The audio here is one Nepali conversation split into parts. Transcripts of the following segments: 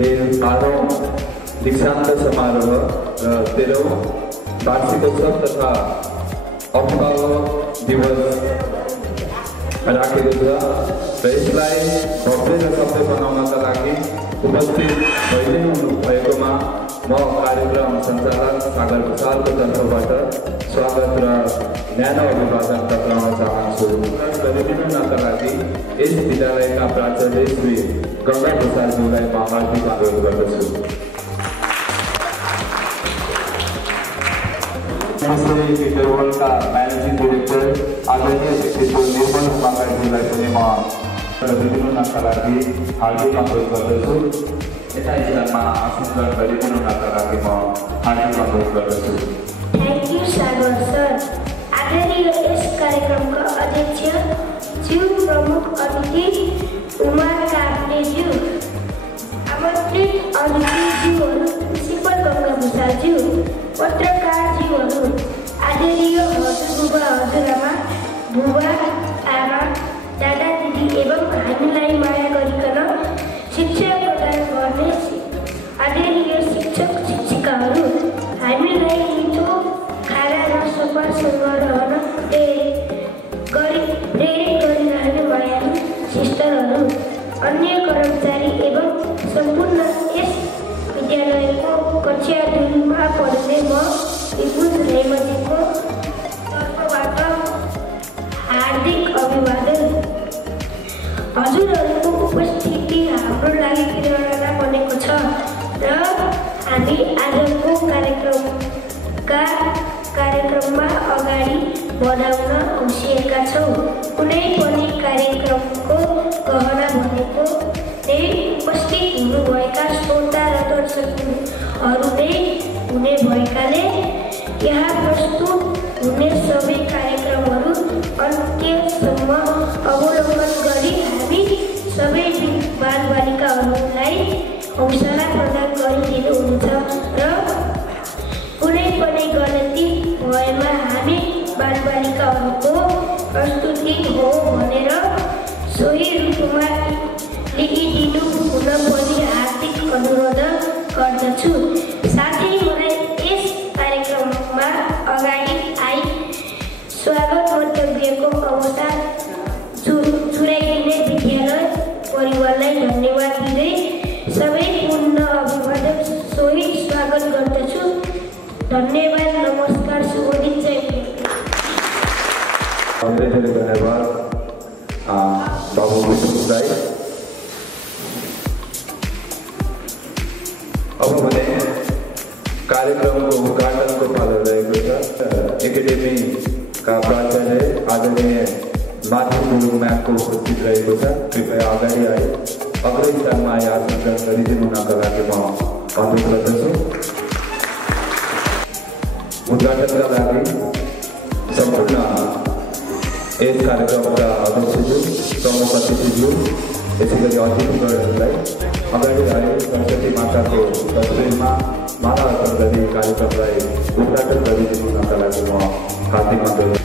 12औं दीक्षान्त समारोह र 13औं वार्षिकोत्सव तथा अभिभावक दिवस राखेको छ र यसलाई भव्य र सफल बनाउनका लागि उपस्थित भइदिनु भएकोमा म कार्यक्रम सञ्चालक सागर भुषालको तर्फबाट स्वागत र न्यानो अभिवादन टक्राउन चाहन्छु। गरिदिनुका लागि यस विद्यालयका प्राचार्य श्री गंगा भुषालज्यूलाई म हार्दिक अनुरोध गर्दछु। का मैनेजिंग डाइरेक्टर आदरणीय शिक्षक निर्मल बाबाजीलाई पनि म गरिदिनुका लागि हार्दिक अनुरोध गर्दछु। यता स्थानमा आसन ग्रहण गरिदिनुका लागि म हार्दिक अनुरोध गर्दछु। Thank you Sagar sir. आदरणीय यस कार्यक्रमका अध्यक्ष ज्यू प्रमुख अतिथि उमा काफ्लेज्यू, आमन्त्रित अतिथिज्यूहरू प्रिन्सिपल गंगा भुषालज्यू, पत्रकारज्यूहरू, आदरणीय हजुरबुबा हजुरआमा, बुबा आमा, दादा दिदी एवं हामीलाई माया गरिकन शिक्षा प्रदान गर्ने आदरणीय शिक्षक शिक्षिकाहरू, हामीलाई मिठो खाना र सफासँग रहन प्रेरित गरिरहने मायालु सिस्टरहरू, अन्य कर्मचारी एवं सम्पूर्ण यस विद्यालयको कक्षा 2 मा पढ्ने म विपुल रेमजीको तर्फबाट हार्दिक अभिवादन। हजुरहरूको उपस्थिति हाम्रो लागि प्रेरणा बनेको छ र हामी आजको कार्यक्रममा अगाडि बढाउन उसिएका छौँ। कुनै पनि कार्यक्रमको गहना भनेको नै उपस्थित हुनुभएका श्रोता र दर्शकहरू नै हुने भएकाले यहाँ प्रस्तुत हुने सबै कार्यक्रमहरू अन्त्यसम्म अवलोकन गरी हामी सबै बालबालिकाहरूलाई हौसला प्रदान गरिदिनुहुन्छ र कुनै पनि गलती भएमा हामी बालबालिकाहरूको प्रस्तुति हो भनेर सोही रूपमा लिखिदिनु हुन पनि हार्दिक अनुरोध गर्दछु। साथै मलाई यस कार्यक्रममा अगाडि आई स्वागत मन्तव्यको अवसर छुराइदिने विद्यालय परिवारलाई धन्यवाद दिँदै सबै पूर्ण अभिवादन सहित स्वागत गर्दछु। धन्यवाद, नमस्कार, शुभ दिन, जय धन्यवाद बाबु विष्णु दाई। अब भने कार्यक्रमको उद्घाटनको पालो रहेको छ। एकाडेमीका प्राचार्य आदरणीय माथि गुरु म्यामको उपस्थित रहेको छ। कृपया अगाडि आए अग्र स्थानमा आए आसन ग्रहण गरिदिनुका लागि म अनुरोध गर्दछु। उद्घाटनका लागि सम्पूर्ण यस कार्यक्रमका अध्यक्षज्यू, प्रमुख अतिथिज्यू, यसै गरी अतिथिगणहरूलाई अगाडि आए सरस्वती माताको तस्बिरमा माला अर्पण गरी कार्यक्रमलाई उद्घाटन गरिदिनुका लागि म हार्दिक अनुरोध।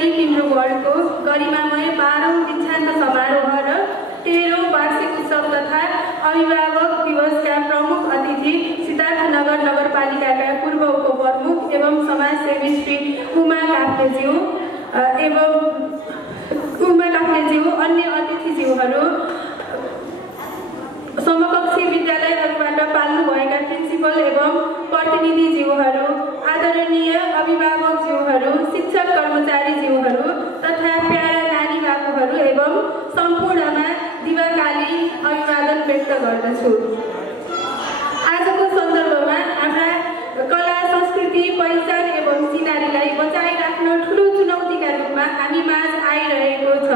मोन्टेसोरी किन्ड्रो वर्ल्डको गरिमामय 12औं दीक्षान्त समारोह र 13औं वार्षिक उत्सव तथा अभिभावक दिवसका प्रमुख अतिथि सिद्धार्थनगर नगरपालिकाका पूर्व उपप्रमुख एवं समाजसेवी श्री उमा काफ्लेज्यू अन्य अतिथिज्यूहरू, समकक्षी विद्यालयहरूबाट पाल्नुभएका प्रिन्सिपल एवं प्रतिनिधिज्यूहरू, आदरणीय अभिभावकज्यूहरू, शिक्षक कर्मचारीज्यूहरू तथा प्यारा नानी बाबुहरू एवं सम्पूर्णमा दिवाकालीन अभिवादन व्यक्त गर्दछु। आजको सन्दर्भमा हाम्रा कला, संस्कृति, पहिचान एवं सिनारीलाई बचाइराख्न ठूलो चुनौतीका रूपमा हामी माझ आइरहेको छ।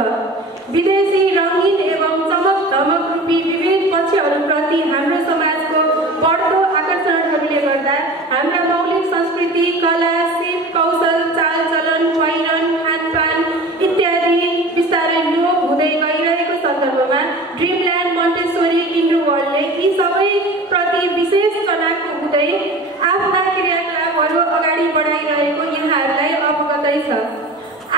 विदेशी रङ्गीन एवं चमक धमक रूपी विविध पक्षहरूप्रति हाम्रो समाजको बढ्दो आकर्षणहरूले गर्दा हाम्रा मौलिक संस्कृति, कला, सिप, कौशल, चालचलन, पहिरन, खानपान इत्यादि बिस्तारै लोप हुँदै गइरहेको सन्दर्भमा ड्रिमल्यान्ड मोन्टेसोरी किन्ड्रो वर्ल्डले यी सबै प्रति विशेष चनाखो हुँदै आफ्ना क्रियाकलापहरू अगाडि बढाइरहेको यहाँहरूलाई अवगतै छ।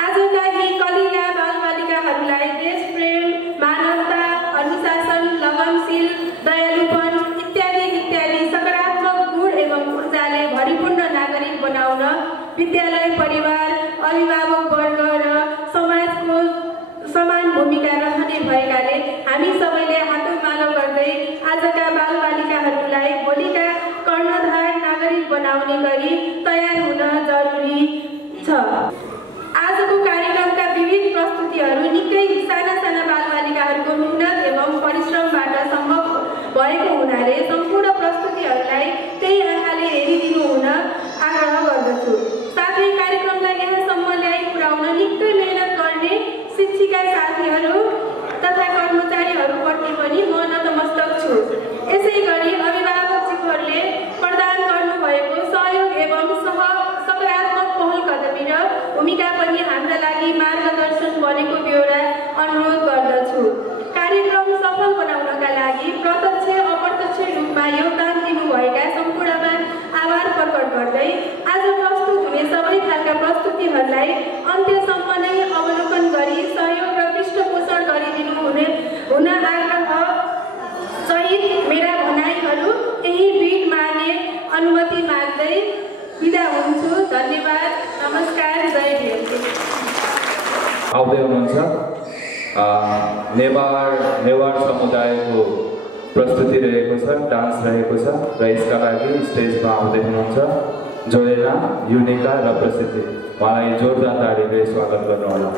आजका यी कलिला बालबालिकाहरूलाई देशप्रेम, मानवता, अनुशासन, लगनशील, दयालुपन इत्यादि सकारात्मक गुण एवं ऊर्जाले भरिपूर्ण नागरिक बनाउन विद्यालय, परिवार, अभिभावकवर्ग र समाजको समान भूमिका रहने भएकाले हामी सबैले हातोमालो गर्दै आजका बालबालिकाहरूलाई भोलिका कर्णधार नागरिक बनाउने गरी तयार हुन जरुरी छ। आजको कार्यक्रमका विविध प्रस्तुतिहरू निकै साना बालबालिकाहरूको मेहनत एवं परिश्रमबाट सम्भव भएको हुनाले सम्पूर्ण प्रस्तुतिहरूलाई त्यही आँखाले हेरिदिनु हुन आग्रह गर्दछु। साथै कार्यक्रमलाई यहाँसम्म ल्याइ पुर्याउन निकै मेहनत गर्ने शिक्षिका साथीहरू तथा कर्मचारीहरूप्रति पनि म नतमस्तक छु। यसै गरी अभिभावकज्यूहरूले प्रदान गर्नुभएको सहयोग एवं सकारात्मक पहल कदमी र भूमिका पनि हाम्रा लागि मार्गदर्शन बनेको बेहोरा अनुरोध गर्दछु। कार्यक्रम सफल बनाउनका लागि प्रत्यक्ष अप्रत्यक्ष रूपमा योगदान दिनुभएका सम्पूर्णमा आभार प्रकट गर्दै आज प्रस्तुत हुने सबै खालका प्रस्तुतिहरूलाई अन्त्यसम्म नै अवलोकन गरी सहयोग र पृष्ठपोषण गरिदिनु हुन आग्रह सहित मेरा भनाइहरू यही भिड मार्ने अनुमति माग्दै बिदा हुन्छु। धन्यवाद, नमस्कार, जय भीम। आउँदै हुनुहुन्छ नेवार समुदायको प्रस्तुति रहेको छ, डान्स रहेको छ र यसका लागि स्टेजमा आउँदै हुनुहुन्छ जोडेना, युनिका र प्रसिद्धि। उहाँलाई जोरदार तालीले स्वागत गर्नुहोला।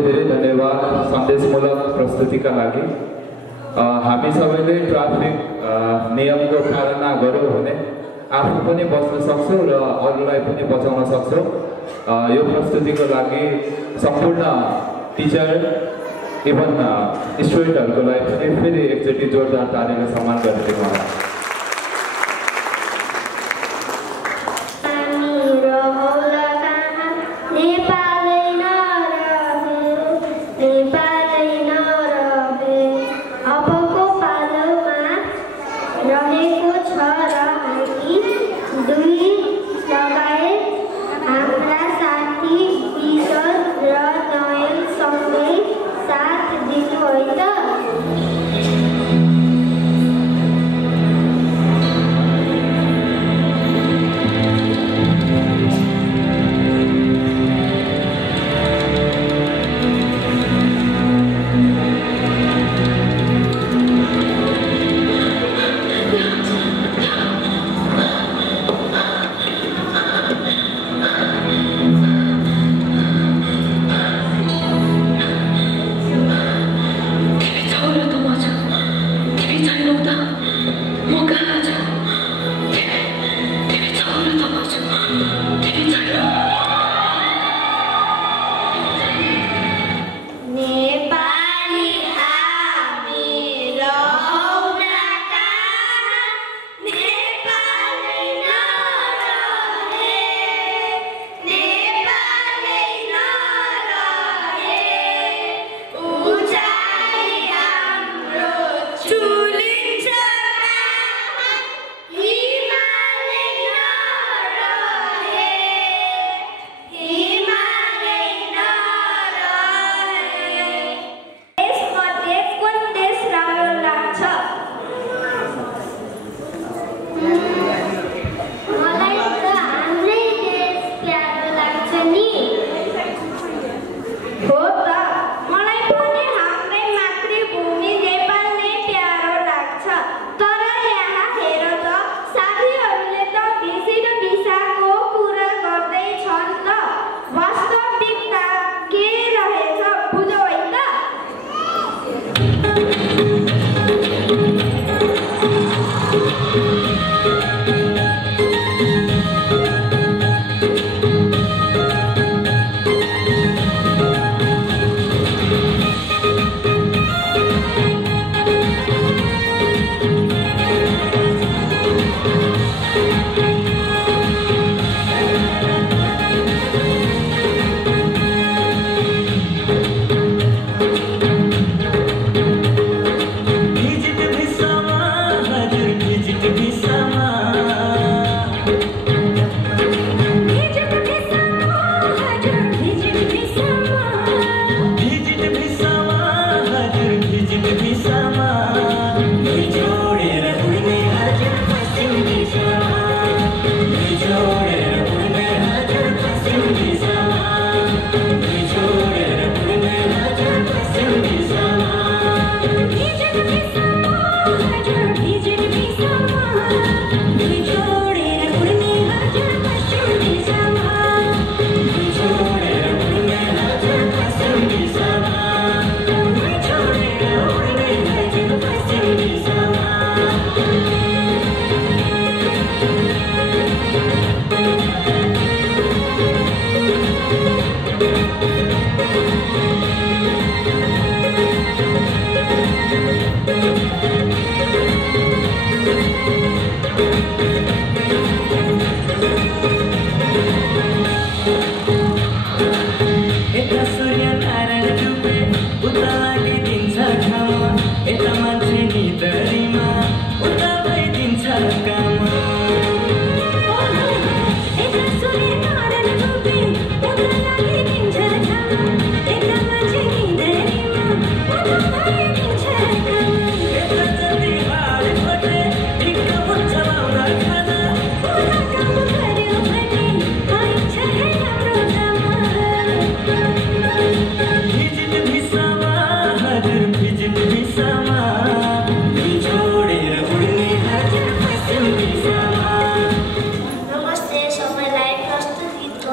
धेरै धन्यवाद सन्देशमूलक प्रस्तुतिका लागि। हामी सबैले ट्राफिक नियमको पालना गरौँ भने आफू पनि बच्न सक्छौँ र अरूलाई पनि बचाउन सक्छौँ। यो प्रस्तुतिको लागि सम्पूर्ण टिचर इभन स्टुडेन्टहरूको लागि पनि फेरि एकचोटि जोरदार तालीले सम्मान गरिदिनु होला।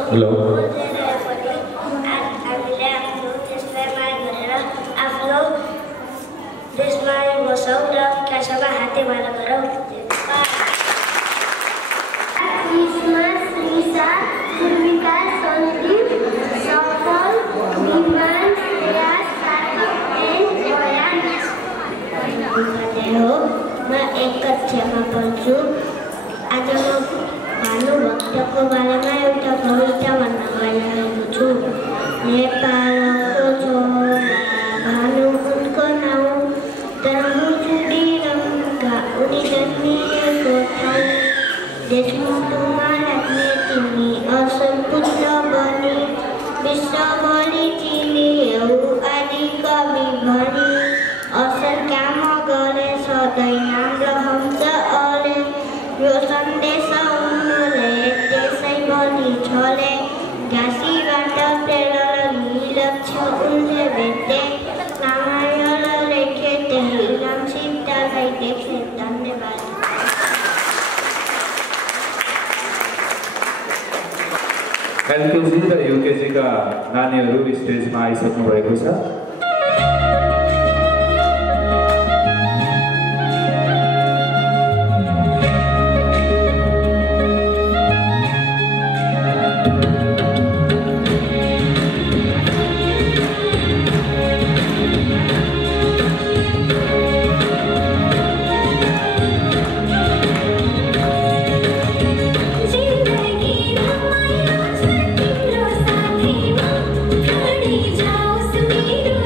Hello. भानुभक्तको बारेमा एउटा कविता भन्न गइरहेको छु। नेपालको छोरा भानु उनको नाउँ, तर मुजुडीरङका उनी जन्मिएको ठाउँ। देशमुखमा राख्ने तिमी असल पुत्र बनी, विश्वभरि चिनियौ आदि कवि भनी। असल काम गरे सधैँ नाम रहन्छ अले, यो सन्देश उनले त्यसैभरि छले। घाँसीबाट प्रेरणा लक्ष्य उनले भेटे, रामायण लेखे त्यही राम सीतालाई देखे। धन्यवाद। एलकेजी र युकेजीका नानीहरू स्टेजमा आइसक्नु भएको छ। मेरो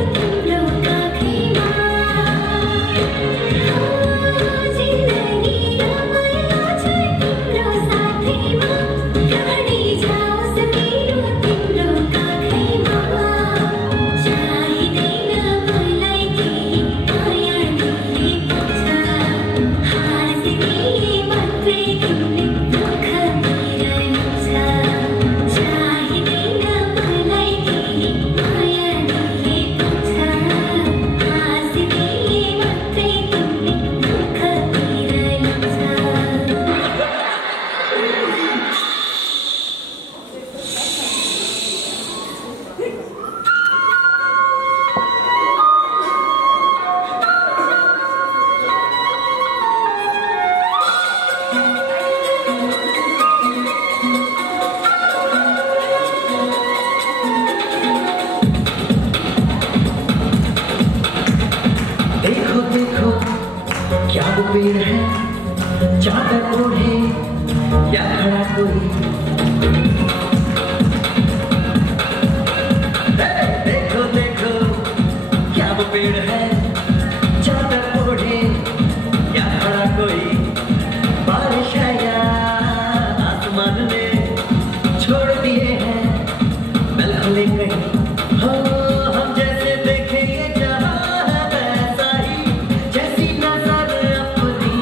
पेड़ है चादर ओढ़े या खड़ा कोई। देखो देखो क्या वो पेड़ है चादर ओढ़े या खड़ा कोई। बारिश है या आसमान ने छोड़ दिए हैं मेलखले कहीं। हो हम जैसे देखेंगे जहाँ है वैसा ही, जैसी नजर अपनी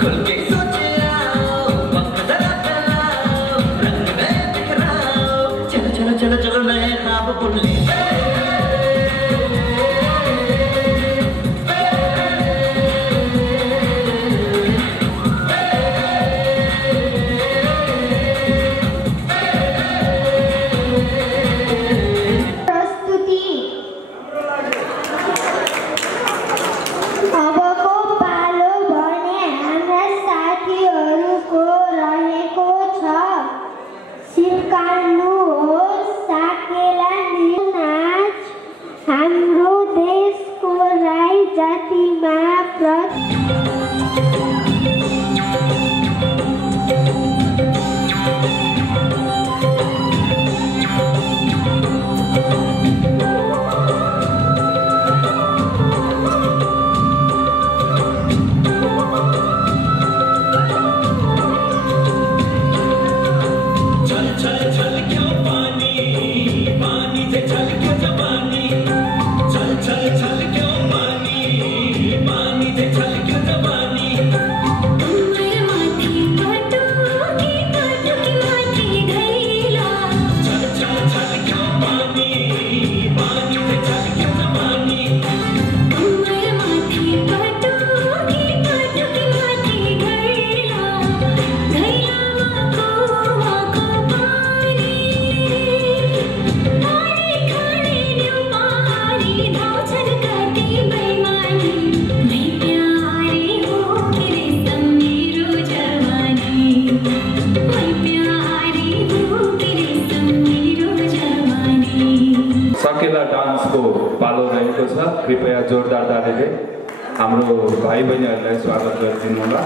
खुल के सोच आओ, वक्त जरा फैलाओ, रंग में बिखराओ। चलो चलो चलो चलो नए ख्वाब बुन ले। सकेला डान्सको पालो रहेको छ। कृपया जोरदार तालीले हाम्रो भाइ बहिनीहरूलाई स्वागत गरिदिनु होला।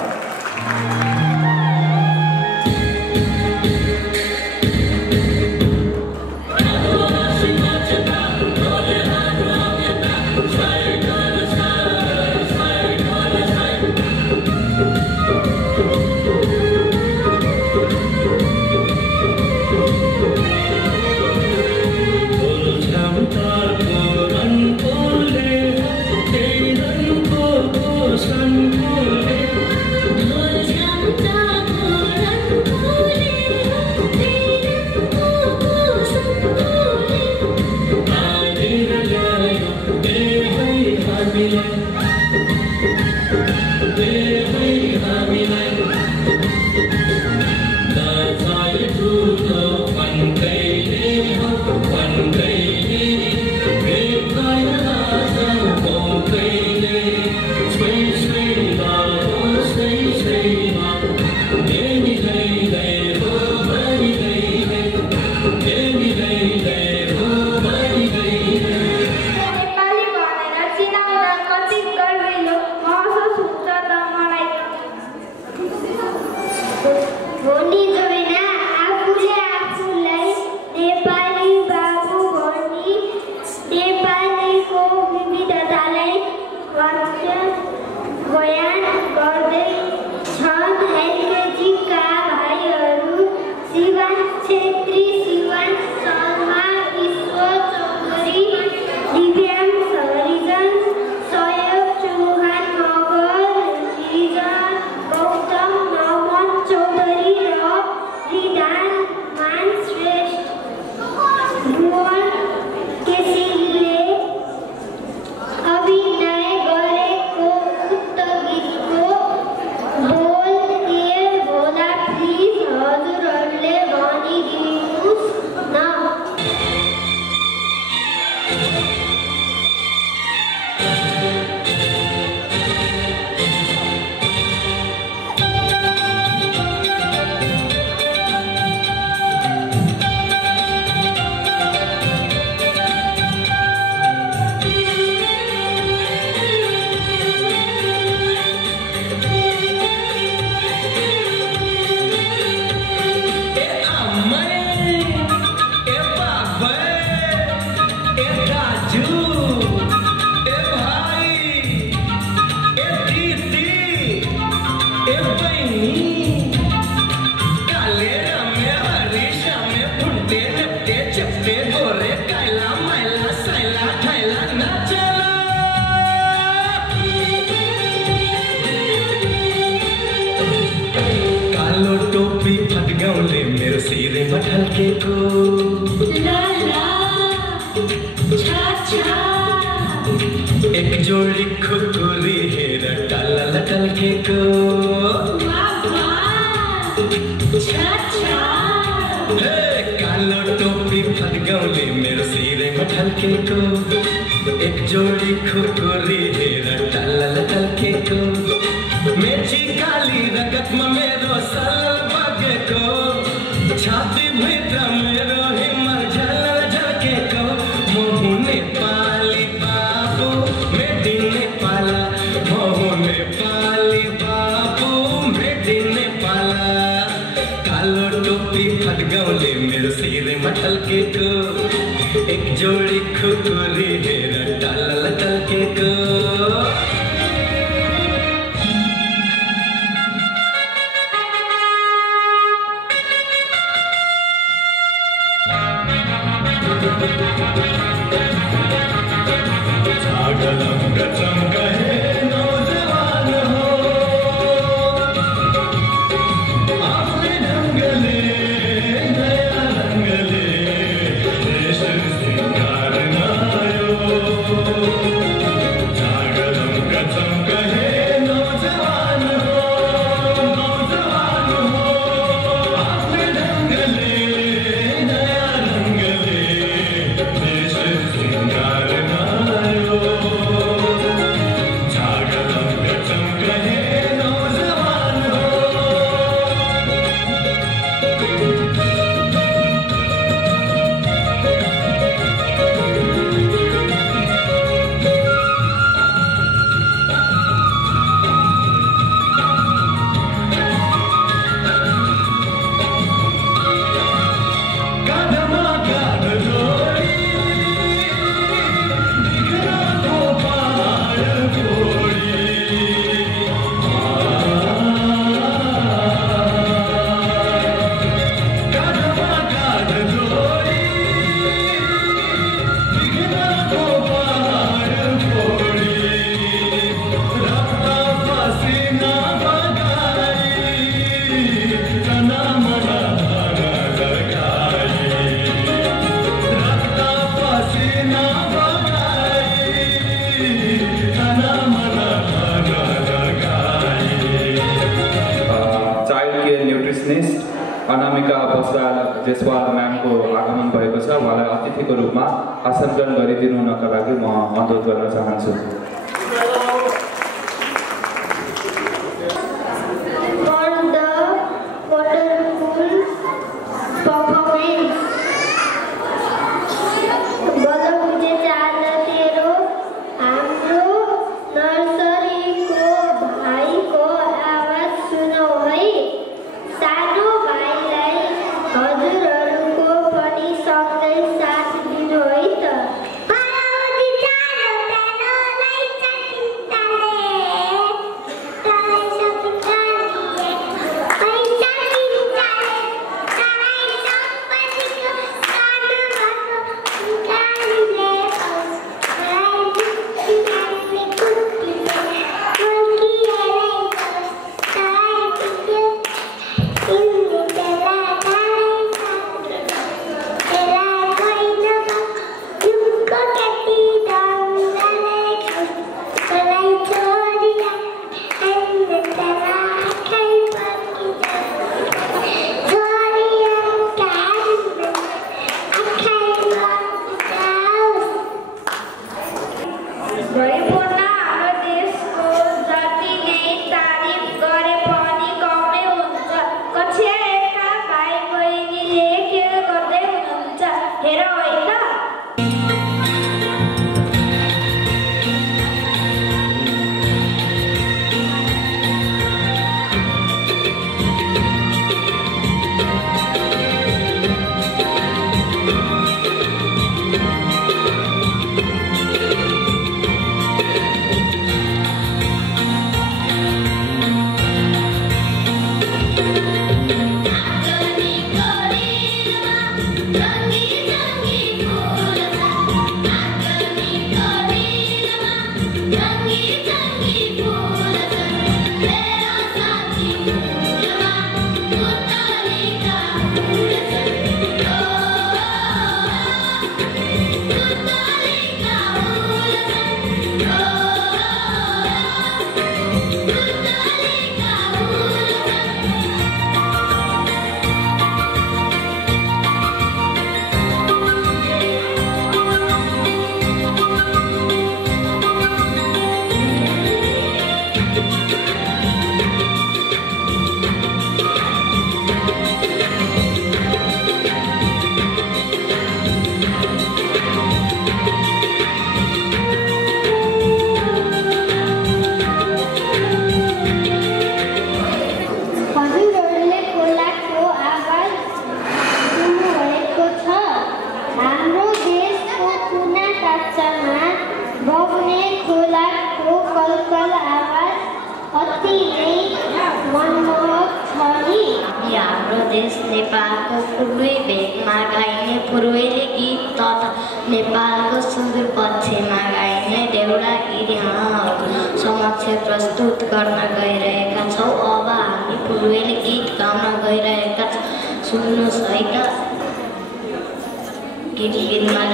Sun एक जोड़ी खुकुरी हेर टल के को कालो टोपी फटगौली मेरो सिरे मठल के को एक जोड़ी खुकुरी हेर टल के को मेची काली रगत में मेरो सल बगेको छाती भित्र मेरो हिमर झलके को मोहुने पाली बाबू मेडिने पाला मोहुने पाली बाबू मेडिने पाला कालो टोपी फटगौले मेरो सिरे मठल के को एक जोड़ी खुकुरी हेर टल के को अनामिका बस्दाल जेसवाल म्यामको आगमन भएको छ। उहाँलाई अतिथिको रूपमा आसन ग्रहण गरिदिनु हुनका लागि म अनुरोध गर्न चाहन्छु। साथ दिनु है त। अघि हाम्रो देश नेपालको पूर्वी भेगमा गाइने पूर्वेली गीत तथा नेपालको सुदूरपश्चिममा गाइने देउडा गीतहरू समक्ष प्रस्तुत गर्न गइरहेका छौँ। अब हामी पूर्वेली गीत गाउन गइरहेका छौँ। सुन्नुहोस् है त गीतमा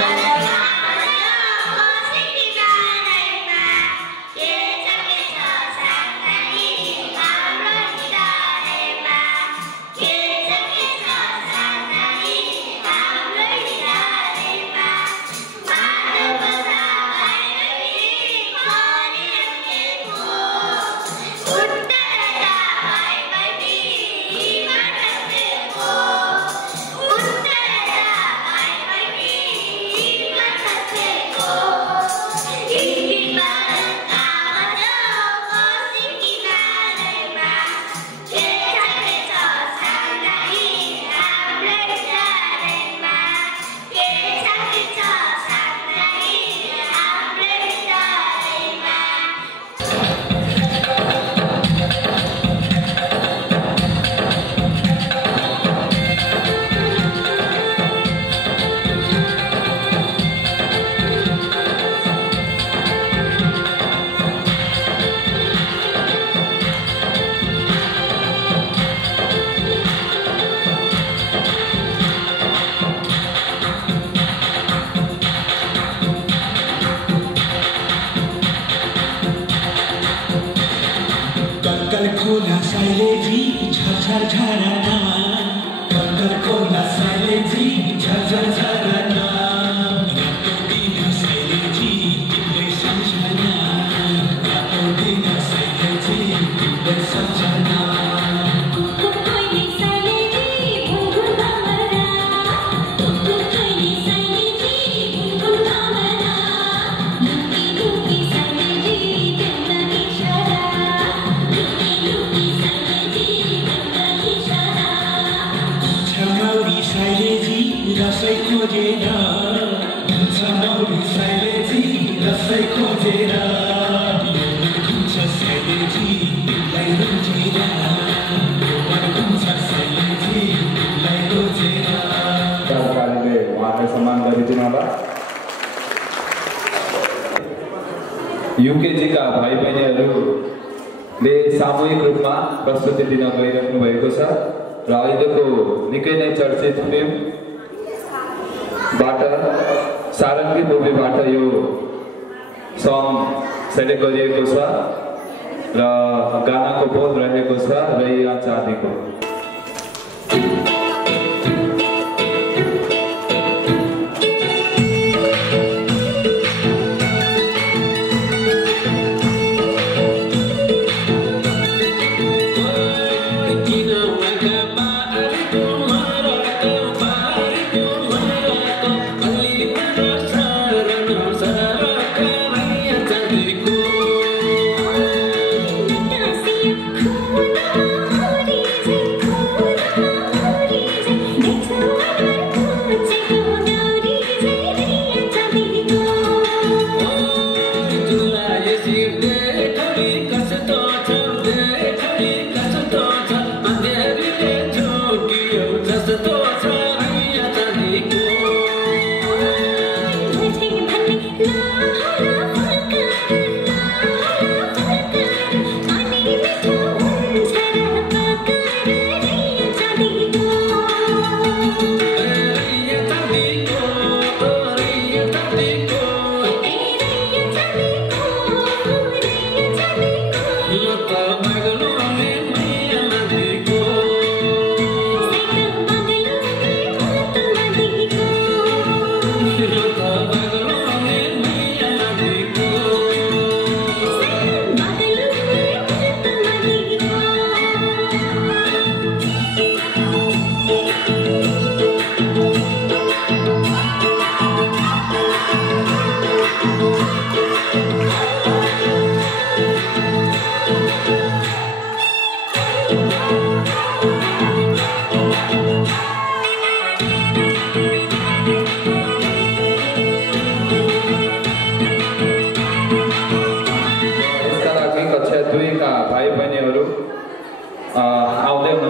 युकेजीका भाइ बहिनीहरूले सामूहिक रूपमा प्रस्तुति दिन गइराख्नु भएको छ र अहिलेको निकै नै चर्चित फिल्मबाट सारङ्गी मुभीबाट यो सङ सेलेक्ट गरिएको छ र गानाको बोल रहेको छ रैया चाँदीको।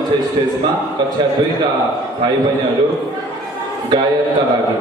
हुनुहुन्छ स्टेजमा कक्षा 2 का भाइ बहिनीहरू गायनका लागि।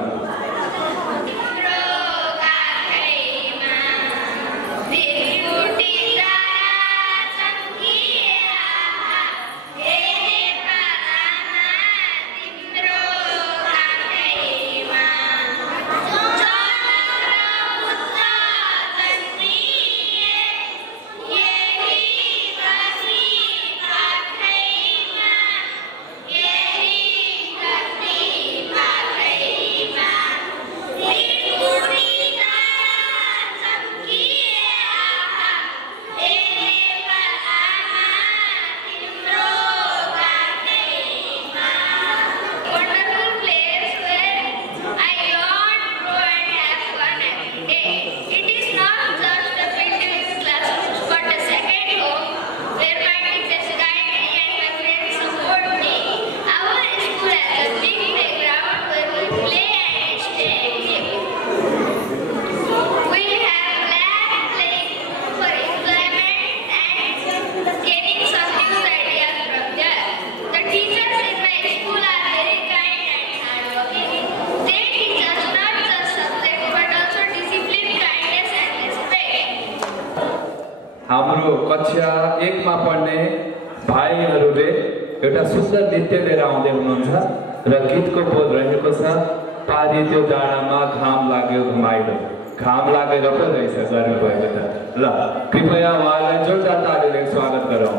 हाम्रो कक्षा 1 मा पढ्ने भाइहरूले एउटा सुन्दर नृत्य लिएर आउँदै हुनुहुन्छ र गीतको बोल रहेको छ पारी त्यो डाँडामा घाम लाग्यो घुमाइलो। घाम लागेर पो रहेछ गर्नुभएको त। ल कृपया उहाँलाई जोरदार तालीले स्वागत गरौँ।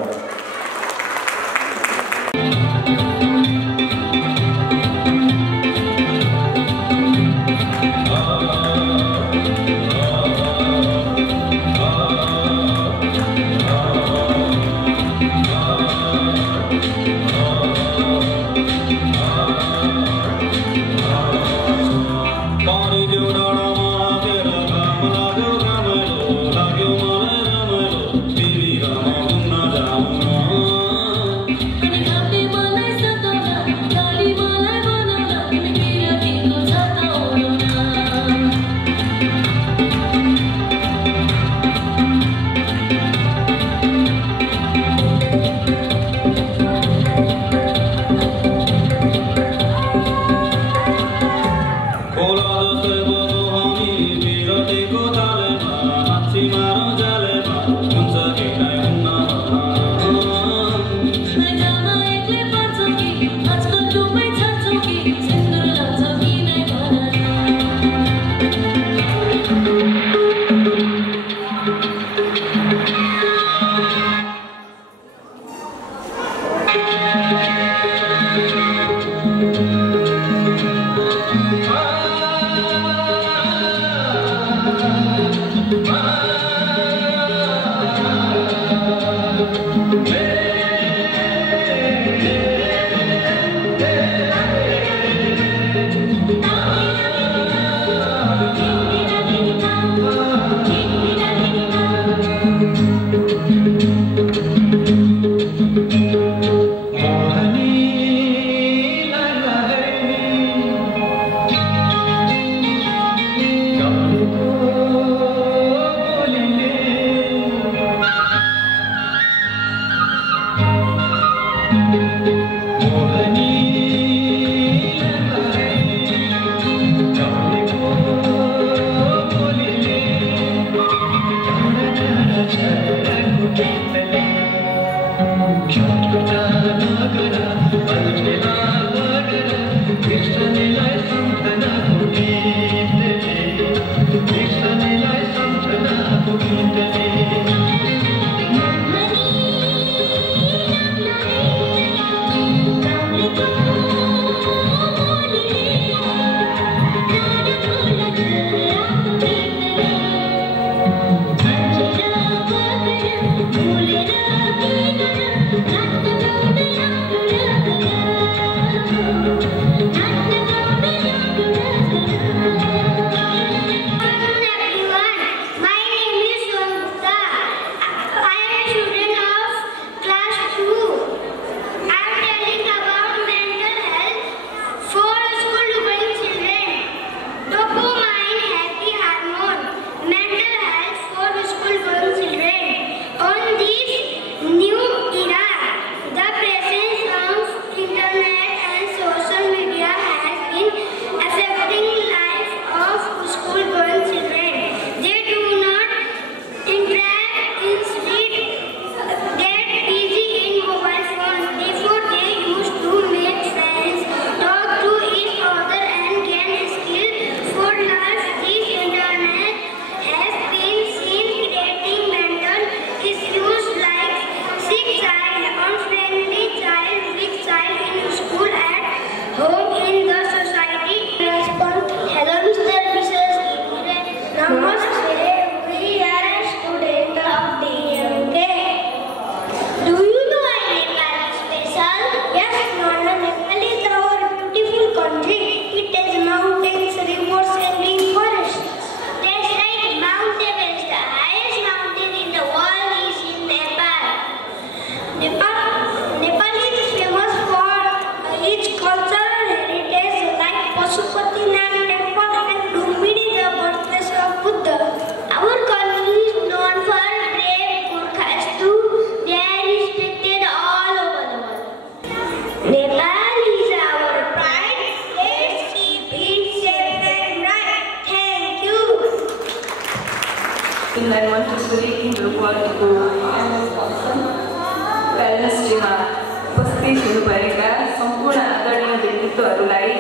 उपस्थित हुनुभएका सम्पूर्ण आदरणीय व्यक्तित्वहरूलाई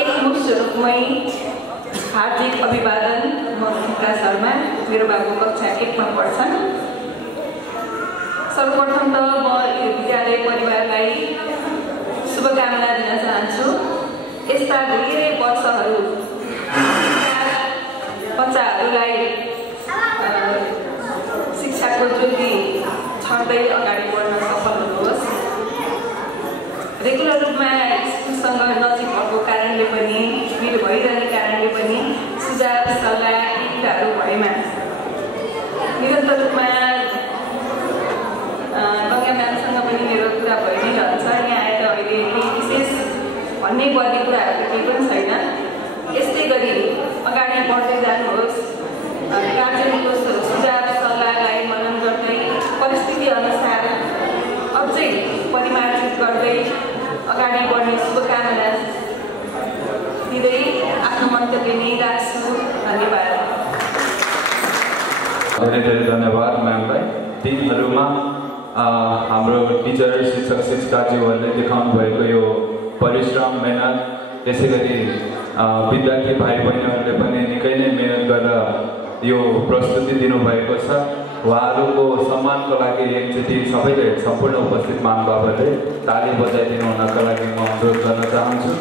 एकमुष्ट रूपमै हार्दिक अभिवादन। म टिका शर्मा, मेरो बाबु कक्षा 1 मा पढ्छन्। सर्वप्रथम त म यो विद्यालय परिवारलाई शुभकामना दिन चाहन्छु। यस्ता धेरै वर्षहरू बच्चाहरूलाई शिक्षाको ज्योति छर्दै अगाडि बढ्न सफल हुनुहोस्। रेगुलर रूपमा स्कुलसँग नजिक भएको कारणले पनि, मेरो भइरहने कारणले पनि सुझाव सल्लाह कुराहरू भएमा निरन्तर रूपमा गङ्गा म्यामसँग पनि मेरो कुरा भइ नै रहन्छ। यहाँ आएर अहिले केही विशेष भन्ने पर्ने कुराहरू केही पनि छैन। यस्तै गरी अगाडि बढ्दै जानुहोस्। गार्जेनको सुझाव सल्लाहलाई मनन गर्दै परिस्थिति अनुसार अझै परिमार्जित गर्दै अगाडि बढ्ने शुभकामना दिँदै आफ्नो मन्तव्य नै राख्छु। धन्यवाद। धेरै धेरै धन्यवाद म्यामलाई। दिनहरूमा हाम्रो टिचर शिक्षक शिक्षिकाज्यूहरूले देखाउनु भएको यो परिश्रम मेहनत, त्यसै गरी विद्यार्थी भाइ बहिनीहरूले पनि निकै नै मेहनत गरेर यो प्रस्तुति दिनुभएको छ। उहाँहरूको सम्मानको लागि एकचोटि सबैले सम्पूर्ण उपस्थित महानुभावहरूले ताली बजाइदिनु हुनका लागि म अनुरोध गर्न चाहन्छु।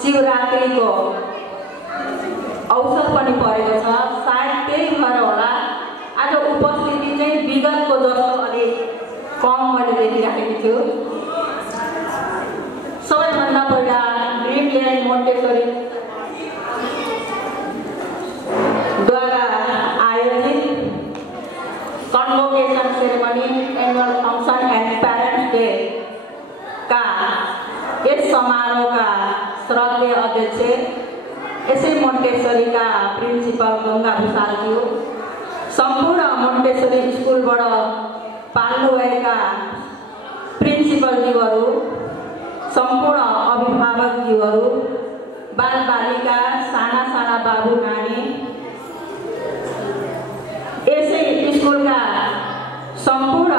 शिवरात्रिको अवसर पनि परेको छ। सायद त्यही भएर होला आज उपस्थिति चाहिँ विगतको जस्तो अलिक कम मैले देखिराखेको छु। सबैभन्दा पहिला ड्रिमल्यान्ड मोन्टेसरी द्वारा आयोजित convocation ceremony, annual function and parents day का यस समारोहका श्रद्धेय अध्यक्ष यसै मोन्टेसरीका प्रिन्सिपल गङ्गा भुषालज्यू, सम्पूर्ण मोन्टेसरी स्कुलबाट पाल्नुभएका प्रिन्सिपलज्यूहरू, सम्पूर्ण अभिभावकज्यूहरू, बालबालिका, साना साना बाबु नानी, यसै स्कुलका सम्पूर्ण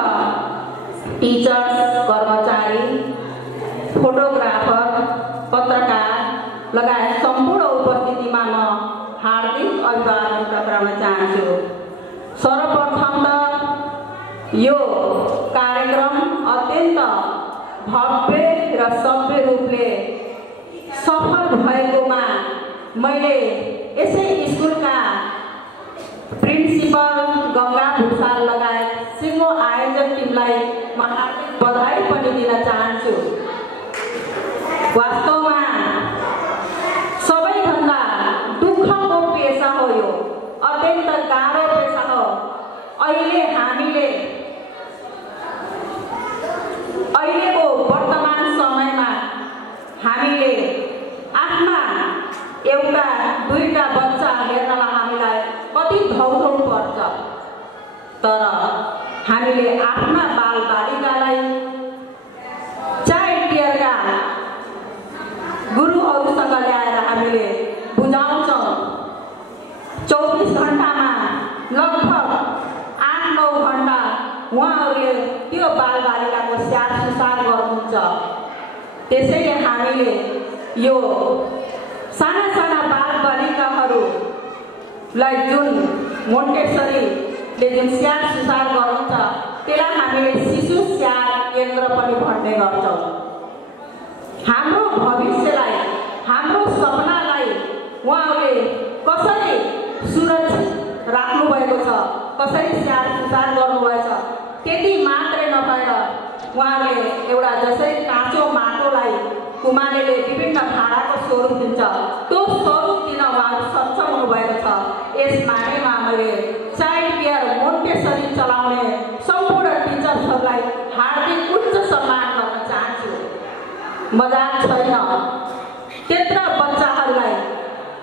टिचर्स, कर्मचारी, फोटोग्राफर, पत्रकार लगायत सम्पूर्ण उपस्थितिमा म हार्दिक अभिवादन टक्राउन चाहन्छु। सर्वप्रथम त यो कार्यक्रम अत्यन्त भव्य र सभ्य रूपले सफल भएकोमा मैले यसै स्कुलका प्रिन्सिपल गङ्गा भूषाल लगायत सिङ्गो आयोजक टिमलाई म हार्दिक बधाई पनि दिन चाहन्छु। वास्तवमा सबैभन्दा दुःखको पेसा हो यो, अत्यन्त गाह्रो पेसा हो। अहिलेको वर्तमान समयमा हामीले आफ्ना एउटा दुईटा बच्चा हेर्नलाई हामीलाई कति धौधौ पर्छ, तर हामीले आफ्ना बालबालिकालाई चाइल्ड केयरका गुरुहरूसँग ल्याएर हामीले बुझाउँछौँ। 24 घण्टामा लगभग 8-9 घण्टा उहाँहरूले त्यो बालबालिकाको स्याहार सुसार गर्नुहुन्छ। त्यसैले हामीले यो साना साना बालबालिकाहरूलाई जुन मोन्टेसरीले जुन स्याहार सुसार गर्नुहुन्छ त्यसलाई हामीले शिशु स्याहार केन्द्र पनि भन्ने गर्छौँ। हाम्रो भविष्यलाई, हाम्रो सपनालाई उहाँहरूले कसरी सुरक्षित राख्नुभएको छ, कसरी स्याहार सुसार गर्नुभएछ, त्यति मात्रै नभएर उहाँले एउटा जसै काँचो माटोलाई कुमालेले विभिन्न भाँडाको स्वरूप दिन्छ, त्यो स्वरूप दिन उहाँहरू सक्षम हुनुभएको छ। यस बारेमा मैले चाइल्ड केयर मोन्टेसरी चलाउने सम्पूर्ण टिचर्सहरूलाई हार्दिक उच्च सम्मान गर्न चाहन्छु। मजाक छैन, त्यत्रा बच्चाहरूलाई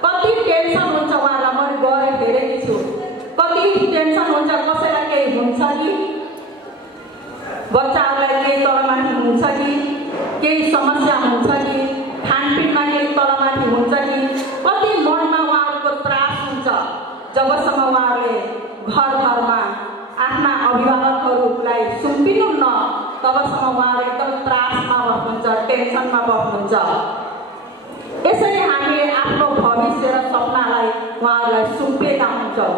कति टेन्सन हुन्छ उहाँहरूलाई मैले गएर हेरेकी छु। कति टेन्सन हुन्छ, कसैलाई केही हुन्छ कि, बच्चाहरूलाई केही तलमाथि हुन्छ कि, केही समस्या हुन्छ कि, खानपिनमा केही तलमाथि हुन्छ कि, कति मनमा उहाँहरूको त्रास हुन्छ। जबसम्म उहाँहरूले घर घरमा आफ्ना अभिभावकहरूलाई सुम्पिनुहुन्न तबसम्म उहाँहरू एकदम त्रासमा बस्नुहुन्छ, टेन्सनमा बस्नुहुन्छ। यसरी हामीले आफ्नो भविष्य र सपनालाई उहाँहरूलाई सुम्पेका हुन्छौँ।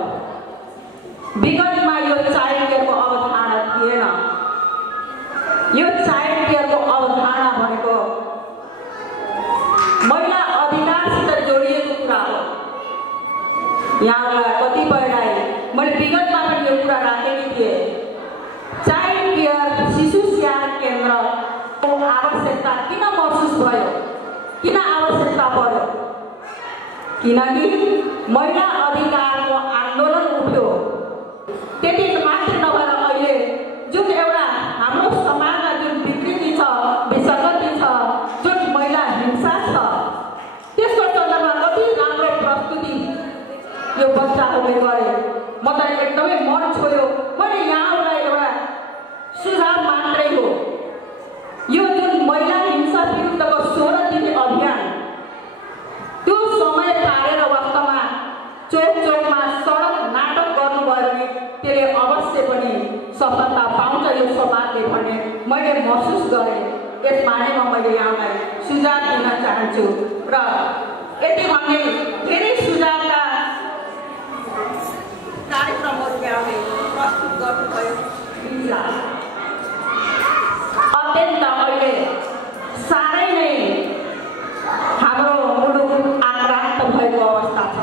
विगतमा यो चाइल्ड केयरको अवधारणा थिएन। यो चाइल्ड केयरको अवधारणा भनेको महिला अधिकारसित जोडिएको कुरा हो। यहाँलाई कतिपयलाई मैले विगतमा पनि यो कुरा राखेकी थिएँ। चाइल्ड केयर शिशु स्याहार केन्द्रको आवश्यकता किन महसुस भयो, किन आवश्यकता पर्यो? किनकि महिला अधिकारको आन्दोलन उठ्यो। त्यति मात्र नभएर अहिले जुन एउटा हाम्रो समाजमा जुन विकृति छ, विसङ्गति छ, जुन महिला हिंसा छ, त्यसको सन्दर्भमा कति राम्रो प्रस्तुति यो बच्चाहरूले गरे। मलाई एकदमै मन छोयो। मैले यहाँहरूलाई एउटा सुझाव मात्रै हो, यो जुन महिला हिंसा विरुद्धको 16 दिने अभियान, त्यो समय पारेर वास्तवमा चोक चोकमा सडक नाटक गर्नुभयो भने त्यसले अवश्य पनि सफलता पाउँछ यो समाजले भन्ने मैले महसुस गरेँ। यस बारेमा मैले यहाँलाई सुझाव दिन चाहन्छु र यति भन्ने धेरै सुझावका कार्यक्रमहरू यहाँले प्रस्तुत गर्नुभयो। अत्यन्त अहिले साह्रै नै हाम्रो मुलुक आक्रान्त भएको अवस्था छ।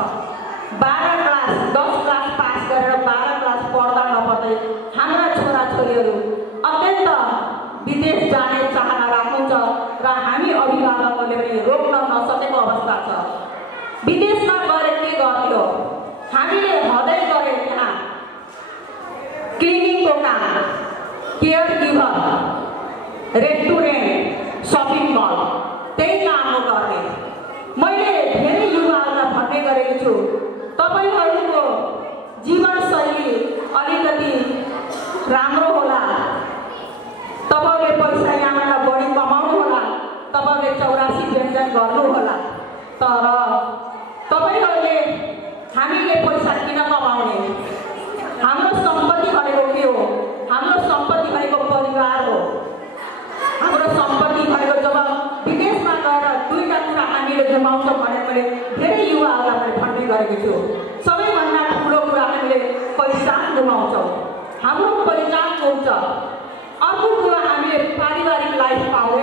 12 क्लास 10 क्लास पास गरेर 12 क्लास पढ्दा नपढ्दै हाम्रा छोराछोरीहरू अत्यन्त विदेश जाने चाहना राख्नुहुन्छ र हामी अभिभावकहरूले पनि रोक्न नसकेको अवस्था छ। विदेशमा गएर के गर्थ्यो? हामीले हदै गरे त्यहाँ क्लिनिङको काम, care giver, restaurant, shopping mall, त्यही काम गर्ने। मैले धेरै युवाहरूलाई भन्ने गरेको छु, तपाईँहरूको जीवनशैली अलिकति राम्रो होला, तपाईँले पैसा यहाँबाट बढी कमाउनु होला, तपाईँले 84 व्यञ्जन गर्नु होला, तर तपाईँहरूले हामीले पैसा किन कमाउने? हाम्रो सम्पत्ति भनेको के हो? हाम्रो सम्पत्ति भनेको परिवार हो। हाम्रो सम्पत्ति भनेको जब विदेशमा गएर दुईटा कुरा हामीले गुमाउँछौँ भनेर मैले धेरै युवाहरूलाई मैले भन्ने गरेको छु। सबैभन्दा ठुलो कुरा हामीले पहिचान गुमाउँछौँ, हाम्रो पहिचान हुन्छ। अर्को कुरा हामीले पारिवारिक लाइफ पाउँदैन।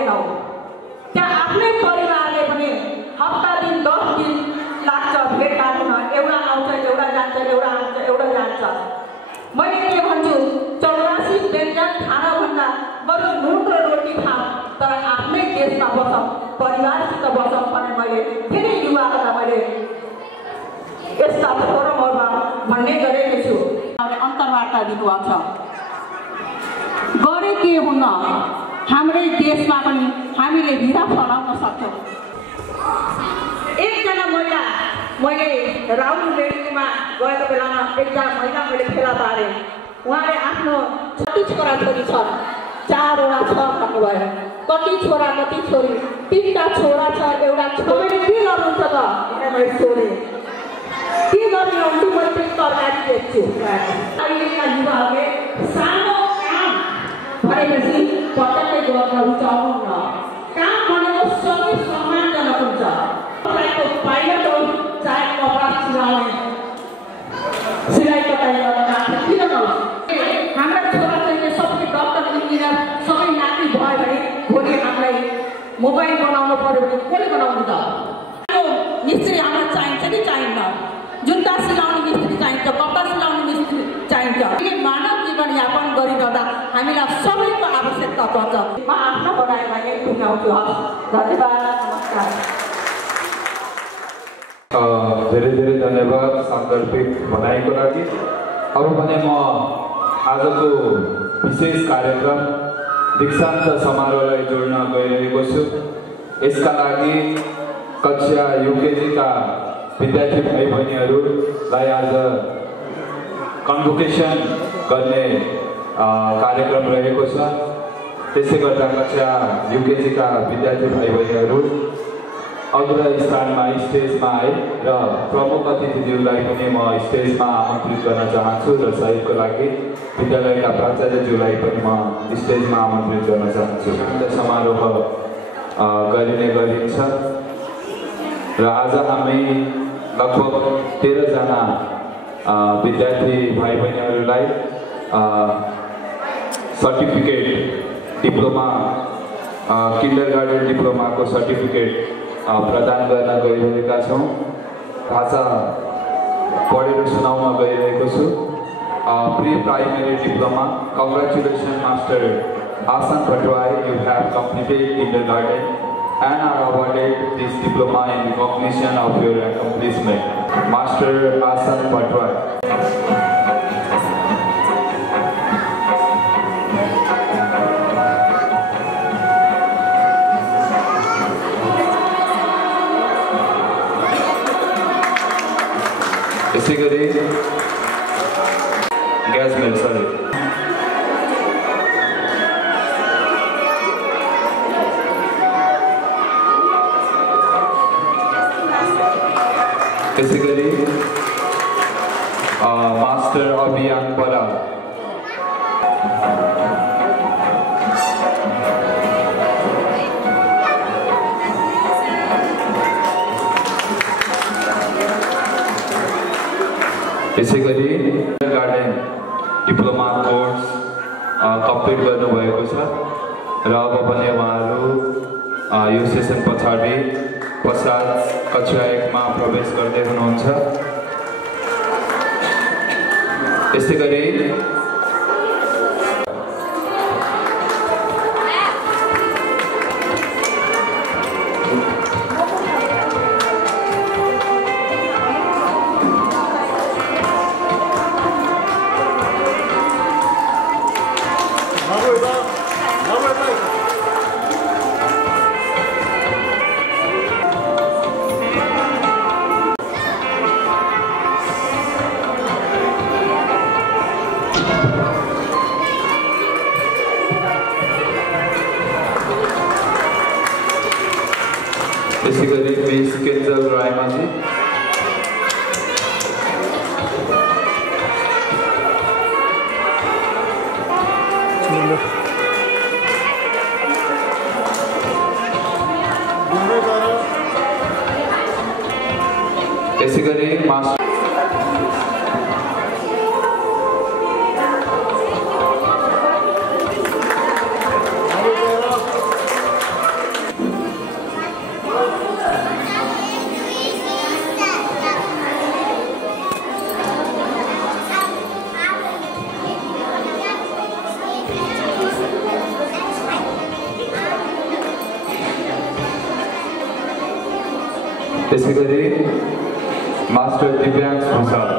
मैले फेरि युवाहरूलाई मैले यस्ता फोरमहरूमा भन्ने गरेको छु। अन्तर्वार्ता दिनुभएको छ। गरे के हुन हाम्रै देशमा पनि हामीले हिरा फलाउन सक्छौँ। एकजना महिला मैले राहुल रेडियोमा गएको बेलामा एकजना महिला मैले फेला पारेँ। उहाँले आफ्नो कति छोराछोरी छन्, 4वटा छ भन्नुभयो। कति छोरा कति छोरी? 3टा छोरा छ, एउटा छोरीले के गर्नुहुन्छ त भनेर मैले सोधेँ। के गर्नुहुन्छ? मैले तरकारी बेच्छु। अहिलेका युवाहरूले सानो काम भनेपछि पटक्कै गर्न रुचाउनुहुन्न। काम भनेको सबै सम्मानजनक हुन्छ। तपाईँको पाइलट हो, चाहे कपडा सिलाइ कटाइ गर्न किन नहोस्? हाम्रा छोराछोरीले सबै डक्टर इन्जिनियर सबै नाति भयो भने भोलि हामीलाई मोबाइल बनाउनु पर्यो भने कसले बनाउनु त? मिस्त्री हामीलाई चाहिन्छ कि चाहिन्न? जुत्ता सिलाउने मिस्त्री चाहिन्छ, कपडा सिलाउने मिस्त्री चाहिन्छ। मानव जीवनयापन गरिरहँदा हामीलाई सबैको आवश्यकता पर्छ। म आफ्नो बनाएमा यही टुङ्गाउँछु। धन्यवाद, नमस्कार। धेरै धेरै धन्यवाद सान्दर्भिक भनाइको लागि। अब भने म आजको विशेष कार्यक्रम दीक्षान्त समारोहलाई जोड्न गइरहेको छु। यसका लागि कक्षा युकेजीका विद्यार्थी भाइ बहिनीहरूलाई आज कन्भोकेसन गर्ने कार्यक्रम रहेको छ। त्यसै गर्दा कक्षा युकेजीका विद्यार्थी भाइ बहिनीहरू अग्र स्थानमा स्टेजमा आए र प्रमुख अतिथिज्यूलाई पनि म स्टेजमा आमन्त्रित गर्न चाहन्छु र सहयोगको लागि विद्यालयका प्राचार्यज्यूलाई पनि म स्टेजमा आमन्त्रित गर्न चाहन्छु। समारोह गरिने गरिन्छ र आज हामी लगभग 13 जना विद्यार्थी भाइ बहिनीहरूलाई सर्टिफिकेट डिप्लोमा किन्डरगार्टन डिप्लोमाको सर्टिफिकेट प्रदान गर्न गइरहेका छौँ। भाषा पढेर सुनाउन गइरहेको छु। Pre primary diploma, congratulation master Asan Bhattarai, you have completed kindergarten and are awarded this diploma in recognition of your accomplishment. Master Asan Bhatrai. इसी गरी गैस मिल सर त्यसै गरी मास्टर अभियान बराल, त्यसै गरी गार्डन डिप्लोमा कोर्स कम्प्लिट गर्नुभएको छ र अब पनि उहाँहरू यो सेसन पश्चात कक्षा 1 मा प्रवेश गर्दै हुनुहुन्छ। त्यसै गरी त्यसै गरी मिस केन्जल रायमाझी, त्यसै गरी मास्टर त्यसै गरी मास्टर दिव्यांश भूषाल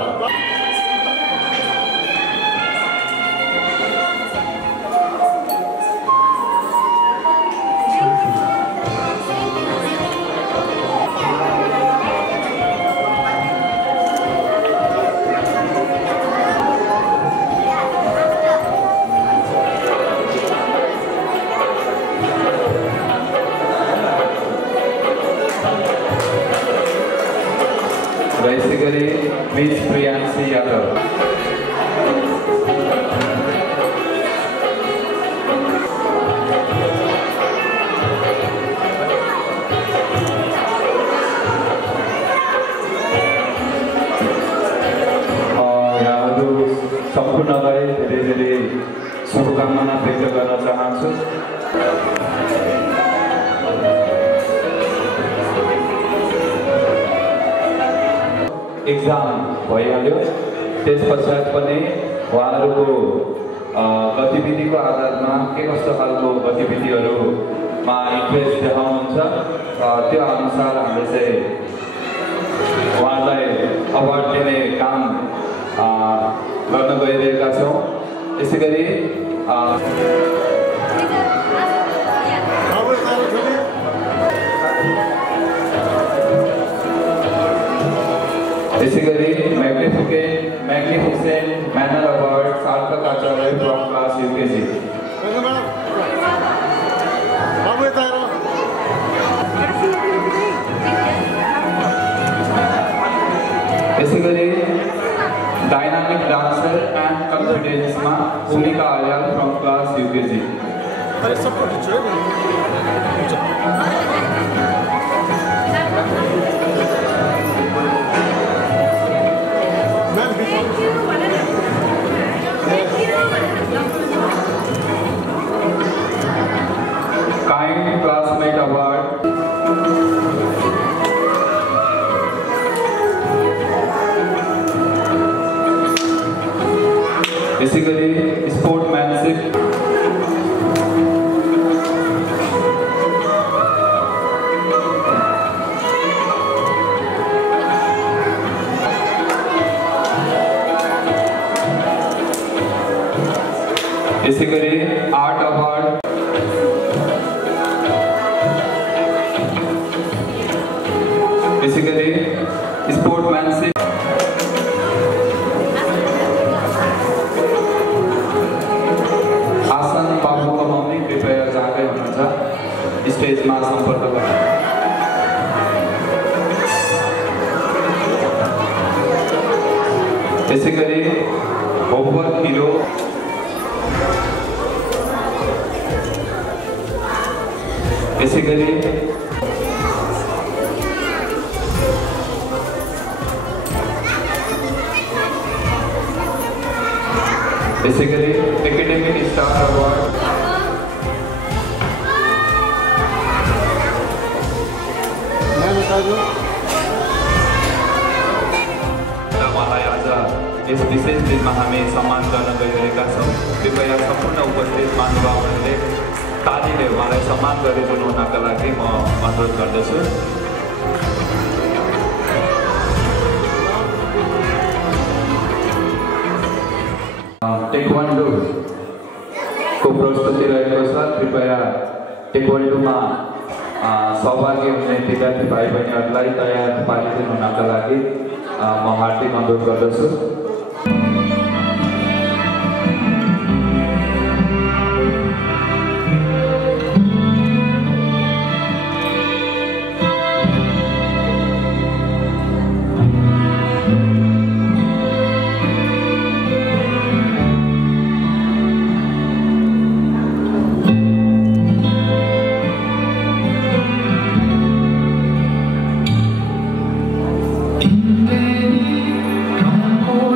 यसै गरी मिस प्रियांशी यादव यहाँहरू सम्पूर्णलाई धेरै धेरै शुभकामना व्यक्त गर्न चाहन्छु। एक्जाम भइहाल्यो, त्यसपश्चात पनि उहाँहरूको गतिविधिको आधारमा के कस्तो खालको गतिविधिहरूमा इन्ट्रेस्ट देखाउनुहुन्छ त्यो अनुसार हामीले चाहिँ उहाँलाई अवार्ड दिने काम गर्न गइरहेका छौँ। यसै गरी यसै गरी म्याग्निफिसेन्ट म्यानर अवार्ड सार्थक आचार्य फ्रम क्लास युकेजी। यसै गरी डाइनामिक डान्सर एन्ड कन्फिडेन्समा भूमिका Aryal from class UKG. Kind Classmate Award यसै गरी स्पोर्टम्यानशिप यसै गरी आर्ट अवार्ड यसै गरी स्पोर्टम्यानशिप आसन बाबु कमाउने कृपया जहाँकै हुनुहुन्छ स्टेजमा सम्पर्क गर्नु। यसै गरी होमवर्क हिरो यसै गरी यसै गरी एकाडेमिक स्टार अवार्ड उहाँलाई आज यस विशेष दिनमा हामी सम्मान गर्न गइरहेका छौँ। कृपया सम्पूर्ण उपस्थित महानुभावहरूले तालीले उहाँलाई सम्मान गरिदिनु हुनका लागि म अनुरोध गर्दछु। टेक्वान्डोको प्रस्तुति रहेको छ। कृपया टेक्वान्डोमा सहभागी हुने विद्यार्थी भाइ बहिनीहरूलाई तयार पारिदिनु हुनका लागि म हार्दिक अनुरोध गर्दछु। Come on.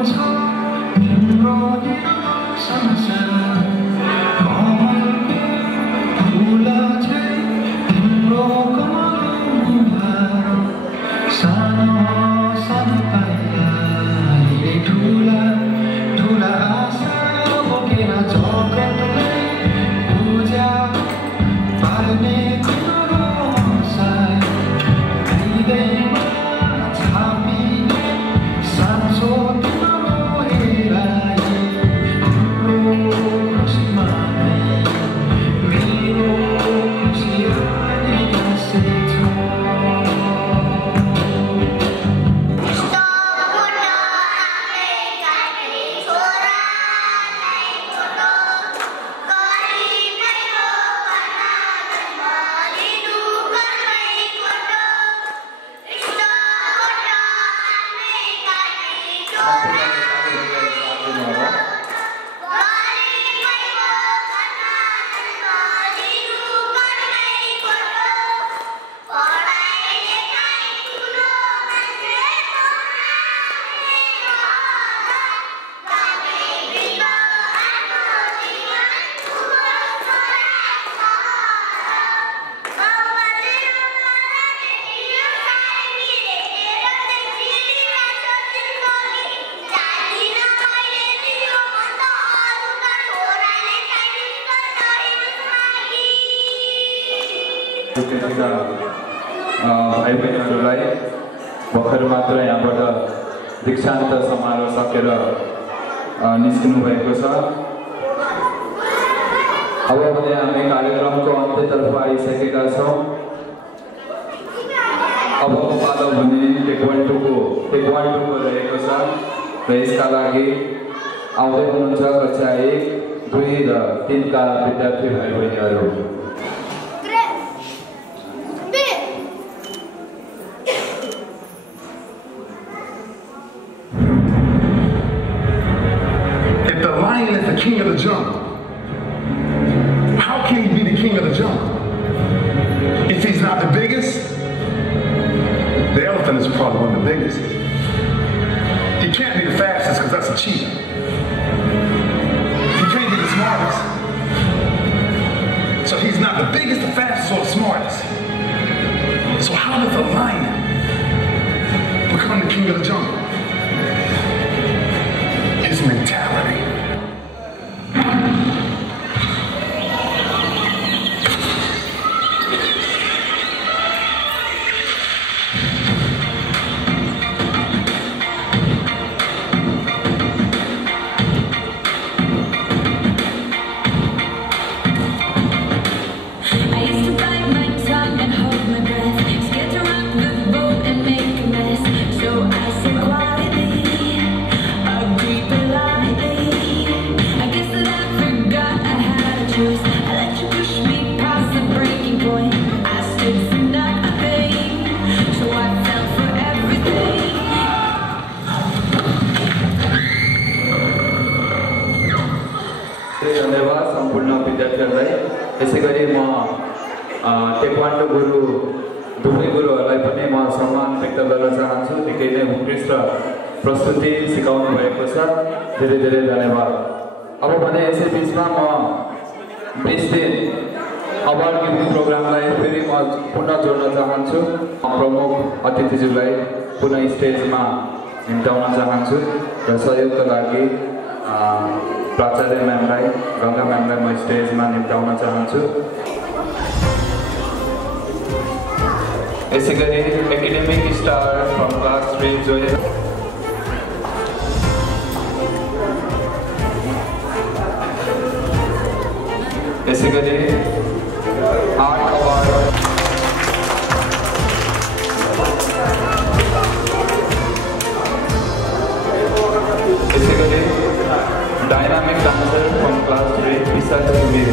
पुगेका भाइ बहिनीहरूलाई भर्खर मात्र यहाँबाट दीक्षान्त समारोह सकेर निस्किनु भएको छ। अब भने हामी कार्यक्रमको अन्त्यतर्फ आइसकेका छौँ। अबको पालो भने टेक्वान्डोको रहेको छ र यसका लागि आउँदै हुनुहुन्छ कक्षा 1, 2 र 3 का विद्यार्थी भाइ बहिनीहरू। If the lion is the king of the jungle, how can he be the king of the jungle? If he's not the biggest, the elephant is probably one of the biggest. He can't be the fastest because that's a cheetah. He can't be the smartest. So he's not the biggest, the fastest, or the smartest. So how does a lion become the king of the jungle? His mentality. धन्यवाद सम्पूर्ण विद्यार्थीहरूलाई। यसै गरी म टेक्वान्डो गुरु दुवै गुरुहरूलाई पनि म सम्मान व्यक्त गर्न चाहन्छु। निकै नै उत्कृष्ट प्रस्तुति सिकाउनु भएको छ, धेरै धेरै धन्यवाद। अब भने यसै बिचमा म 20 दिन अवार्ड गिभिङ प्रोग्रामलाई फेरि म पुनः जोड्न चाहन्छु। प्रमुख अतिथिज्यूलाई पुनः स्टेजमा निम्ताउन चाहन्छु र सहयोगका लागि प्राचार्य म्यामलाई, गङ्गा म्यामलाई म स्टेजमा निम्ताउन चाहन्छु। यसै गरी academic star from class 3 Zoya, यसै गरी आर्ट अवार्ड, यसै गरी डायनामिक डान्सर फ्रम क्लास 3 पिसा चुबीर,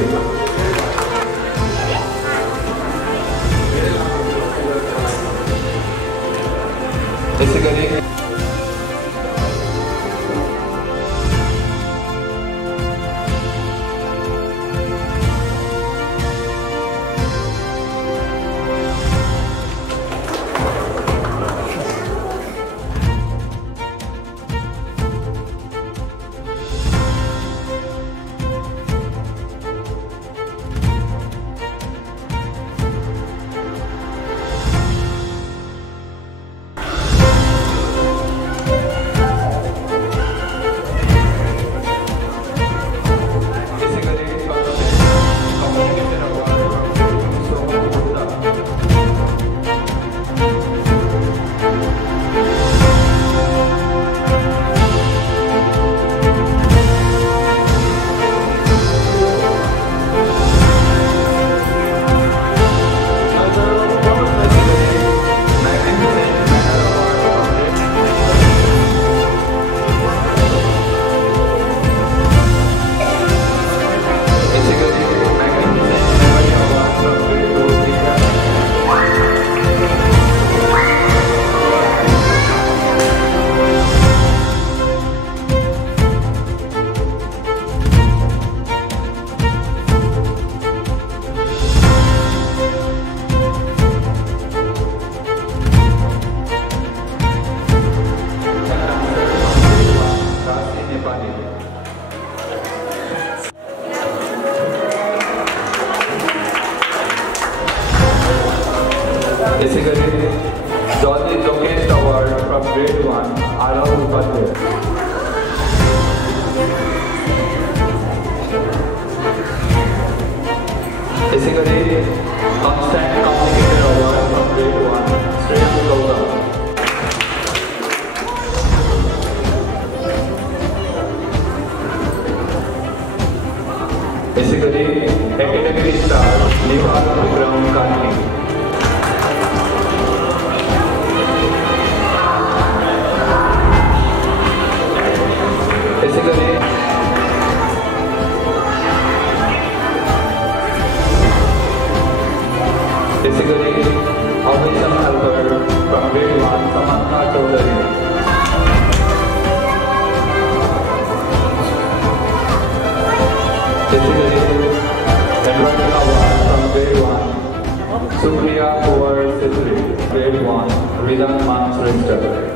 यसै गरी Jolly Lokesh Award from grade 1, Arav Upadhyay. This यसै गरी constant communicator award from grade 1 Shreyas Gautam. यसै गरी एकाडेमिक स्टार नेपाल विक्रम कार्की। यसै गरी अभय सम्हालकर फ्रम ग्रेड 1 समान्ता चौधरी। यसै गरी Edward award from grade 1 Supriya Kunwar Chhetri, grade 1 Vidhan मान श्रेष्ठ।